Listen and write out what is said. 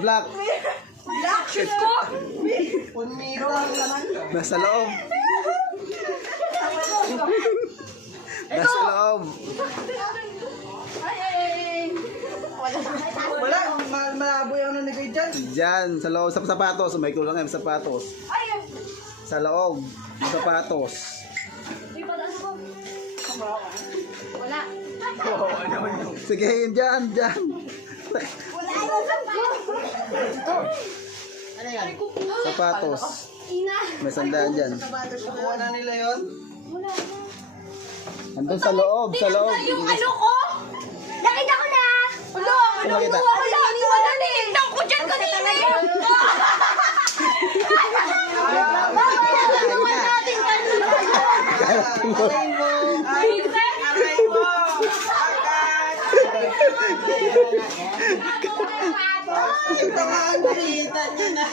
Black. Black shoes ko! Unmiro ang laman. Nasa loob. Nasa loob. Wala, malabo yung nanigay dyan. Diyan, sa loob, sa sapatos. May kulang yan, sapatos. Sa loob, sapatos. Wala. Sige, yun dyan, dyan. Ano yan? Sapatos. Ina. May sandaan dyan. Nakuha na nila yun. Wala na. Andun sa loob, sa loob. Yung ano ko? Nakita ko na! Ano? Ano nakita? Wala, wala na eh! Tingnan ko dyan kanina eh! Gawin natin kanina! Aray mo! Aray mo! Ito nga ang nakita niya na.